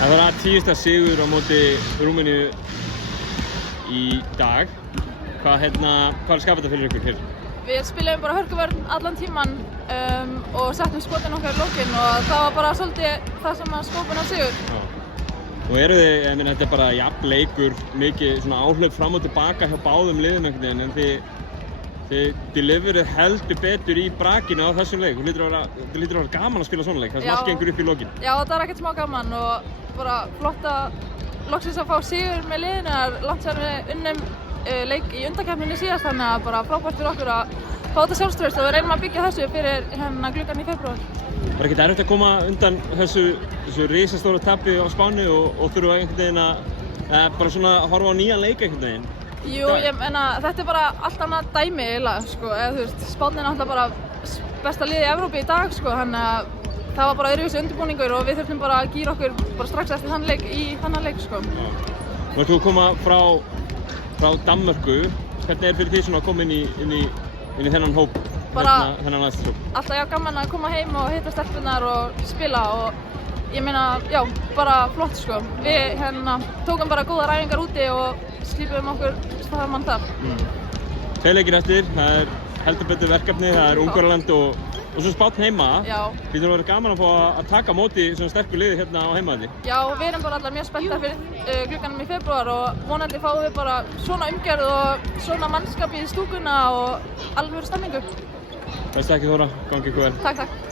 Það var 10. sigur á móti Rúmeníu í dag. Hvað er skapað þetta fyrir ykkur hér? Við spilum bara hörkuvörn allan tíman og settum skotin okkar í lokin og það var bara svolítið það sem skópinn á sigur. Já. Og þetta er bara jafn leikur, mikið svona áhlaup fram og tilbaka hjá báðum liðum einhvern veginn, en þið deliverið heldur betur í brakinu á þessum leik. Það lítur að vera gaman að spila svona leik, það sem allt gengur upp í lokin. Já, það er ekkert smá gaman og bara flott að loksins að fá sigur með liðinu. Það er langt síðan við unnum leik í undankeppninni síðast, þannig að bara frábært fyrir okkur að fá þetta sjálfstraust og við reynum að byggja þessu fyrir gluggann í febrúar. Var ekkert erfitt að koma undan þessu risastóra tapi á Spáni og þurfa einhvern veginn að bara svona horfa á nýjan leik einhvern veginn? Jú, ég meina þetta er bara allt annað dæmi eiginlega, sko. Spánn er náttúrulega bara besta liðið í Evrópu í dag, sko, þannig að það var bara öðruvísi undirbúningur og við þurftum bara að gíra okkur bara strax eftir þann leik í þannan leik, sko. Nú ert þú að koma frá Danmörku. Hvernig fyrir því svona að koma inn í þennan hóp? Þennan aðstæðshóp? Alltaf gaman að koma heim og hitta stelpurnar og spila og ég meina, já, bara flott, sko. Við tókum bara góðar æfingar úti og slípum okkur saman þar. 2 leikir eftir, það er heldur betur verkefni, það er Ungverjaland og svo Spánn heima. Já. Þið þurfa að vera gaman að fá að taka á móti svona sterku liði hérna á heimavelli. Já, við erum bara allar mjög spenntar fyrir glugganum í febrúar og vonandi fáum við bara svona umgjörð og svona mannskap í stúkuna og alvöru stemningu. Takk Þóra, gangi ykkur vel. Takk.